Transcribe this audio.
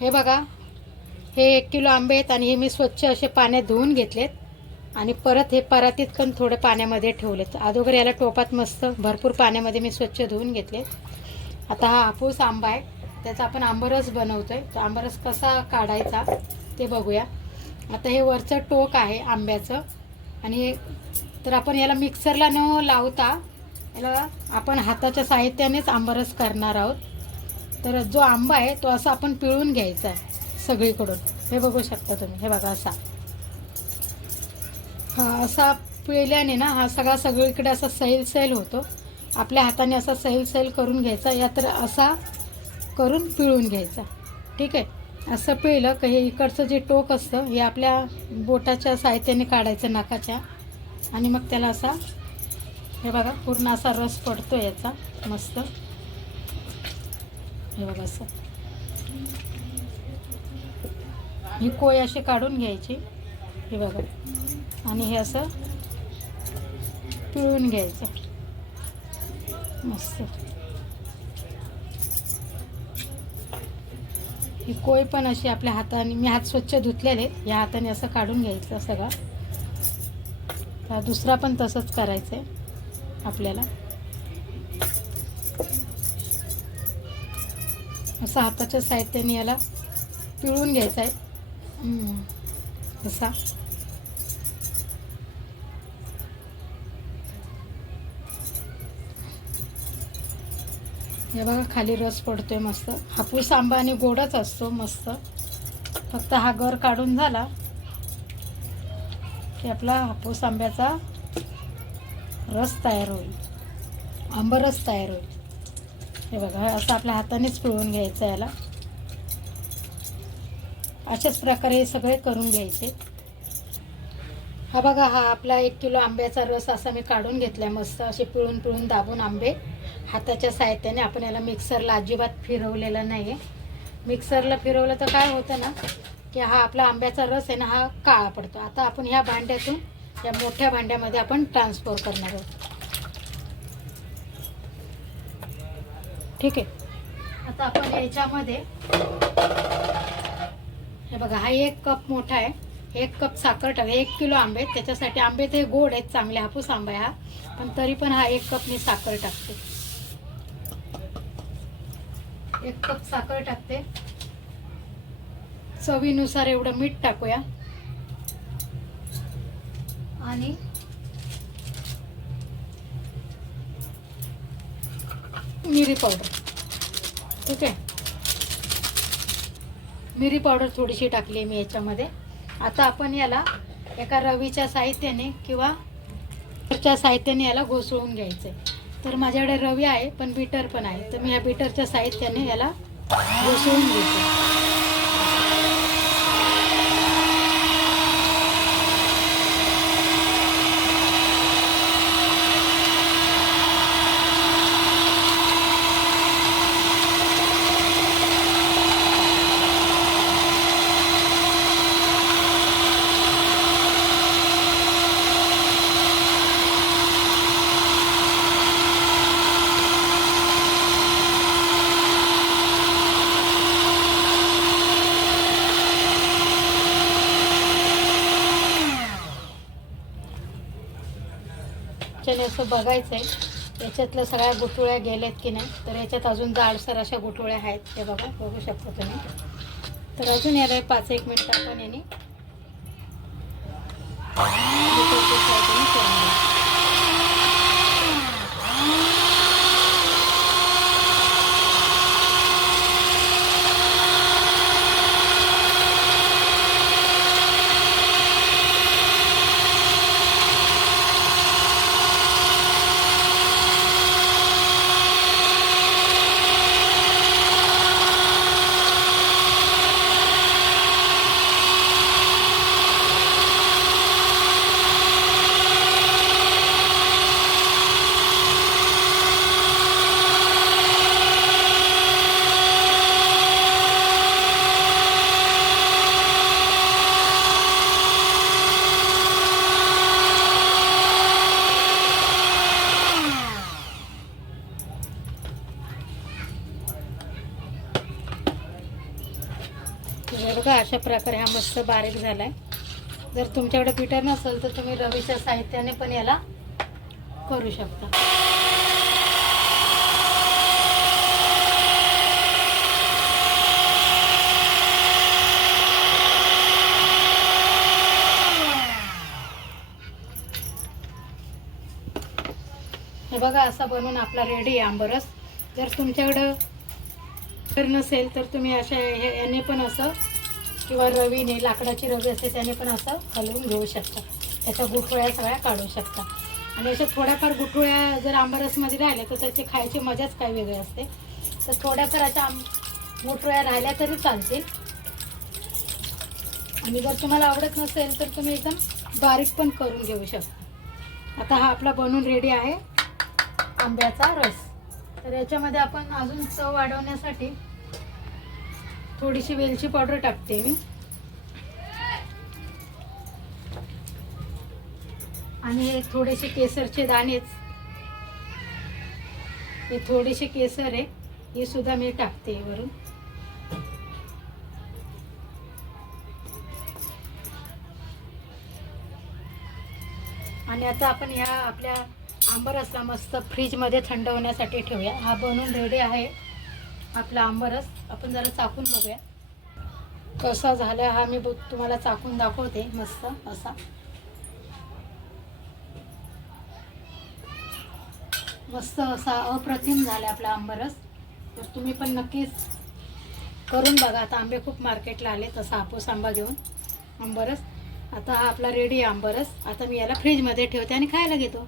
हे बघा हे एक किलो आंबे आहेत आणि हे मी स्वच्छ असे पाण्यात धुवून घेतलेत. आणि परत हे परातीत पण थोडं पाण्यामध्ये ठेवलेत. अगोदर याला टोपात मस्त भरपूर पाण्यामध्ये मी स्वच्छ धुवून घेतले. आता हा हापूस आंबा आहे. त्याचा आपण आंबरस बनवतो आहे तर आंबरस कसा काढायचा ते बघूया. आता हे वरचं टोक आहे आंब्याचं. आणि तर आपण याला मिक्सरला न लावता याला आपण हाताच्या साहित्यानेच आंबरस करणार आहोत. तर जो आंबा आहे तो असा आपण पिळून घ्यायचा आहे सगळीकडून. हे बघू शकता तुम्ही. हे बघा असा. हा असा पिळल्याने ना हा सगळा सगळीकडे असा सैल सैल होतो. आपल्या हाताने असा सैल सैल करून घ्यायचा. या तर असा करून पिळून घ्यायचा. ठीक आहे? असं पिळलं का हे इकडचं जे टोक असतं हे आपल्या बोटाच्या साहित्याने काढायचं नाकाच्या. आणि मग त्याला असा हे बघा पूर्ण असा रस पडतो याचा. मस्त. हे बघा असं. ही कोय अशी काढून घ्यायची हे बघा. आणि हे असं पिळून घ्यायचं. मस्त. ही कोय पण अशी आपल्या हाताने मी हात स्वच्छ धुतलेले या हाताने असं काढून घ्यायचं सगळं. तर दुसरा पण तसंच करायचं आहे आपल्याला. असं हाताच्या साहित्याने याला पिळून घ्यायचं आहे. असा. हे बघा खाली रस पडतोय मस्त. हापूस आंबा आणि गोडच असतो मस्त. फक्त हा गर काढून झाला की आपला हापूस आंब्याचा रस तयार होईल. आंबरस तयार होईल. हे बघा असं आपल्या हातानेच पिळून घ्यायचं याला. अशाच प्रकारे हे सगळे करून घ्यायचे. हा बघा हा आपला एक किलो आंब्याचा रस असा मी काढून घेतलाय मस्त असे पिळून पिळून दाबून आंबे. हाताच्या साहित्याने आपण याला मिक्सरला अजिबात फिरवलेला नाही आहे मिक्सरला फिरवलं तर काय होतं ना की हा आपला आंब्याचा रस आहे ना हा काळा पडतो. आता आपण ह्या भांड्यातून या मोठ्या भांड्यामध्ये आपण ट्रान्सफर करणार आहोत. ठीक आहे. आता आपण याच्यामध्ये हे बघा हा एक कप मोठा आहे. एक कप साखर टाक एक किलो आंबे आहेत. त्याच्यासाठी आंबे ते गोड आहेत चांगले हापूस आंबा आहे हा. पण तरी पण हा एक कप मी साखर टाकते. एक कप साखर टाकते. चवीनुसार एवढं मीठ टाकूया. आणि मिरी पावडर. ठीक आहे? मिरी पावडर थोडीशी टाकली आहे मी याच्यामध्ये. आता आपण याला एका रवीच्या साहित्याने किंवा बीटरच्या साहित्याने याला घोसळून घ्यायचं आहे तर माझ्याकडे रवी आहे पण बीटर पण आहे. तर मी या बीटरच्या साहित्याने याला घोसळून घेते. त्याने असं बघायचं आहे याच्यातल्या सगळ्या गुठळ्या गेल्यात की नाही तर याच्यात अजून जाडसर अशा गुठोळ्या आहेत ते बघा बघू शकता तुम्ही. तर अजून याला पाच एक मिनिट आपण याने हे बघा अशा प्रकारे हा मस्त बारीक झाला आहे जर तुमच्याकडे पिटर नसेल तर तुम्ही रवीच्या साहित्याने पण याला करू शकता. हे बघा असा बनवून आपला रेडी आंबरस. जर तुमच्याकडं नसेल तर तुम्ही अशा हे- याने पण असं किंवा रवीने लाकडाची रवी असते त्याने पण असं हलवून घेऊ शकता. त्याच्या गुठळ्या सगळ्या काढू शकता. आणि अशा थोड्याफार गुठळ्या जर आंबरसमध्ये राहिल्या तर त्याची खायची मजाच काय वेगळी असते. तर थोड्याफार अशा आंब गुठळ्या राहिल्या तरी चालतील. आणि जर तुम्हाला आवडत नसेल तर तुम्ही एकदम बारीक पण करून घेऊ शकता. आता हा आपला बनून रेडी आहे आंब्याचा रस. तर याच्यामध्ये आपण अजून चव वाढवण्यासाठी थोडीशी वेलची पावडर टाकते मी. आणि थोडेसे केसरचे दाणेच हे थोडेसे केसर आहे. हे सुद्धा मी टाकते वरून. आणि आता आपण ह्या आपल्या आंबर असा मस्त फ्रीजमध्ये थंड होण्यासाठी ठेवूया. हा बनवून रेडी आहे. आपला आंबरस. आपण जरा चाकून बघूया. कसा झाला हा मी तुम्हाला चाकून दाखवते मस्त असा. मस्त असा अप्रतिम झाला आपला आंबरस. तर तुम्ही पण नक्कीच करून बघा. आता आंबे खूप मार्केटला आले तसा हापूस आंबा घेऊन. आंबरस. आता हा आपला रेडी आंबरस. आता मी याला फ्रीजमध्ये ठेवते आणि खायला घेतो.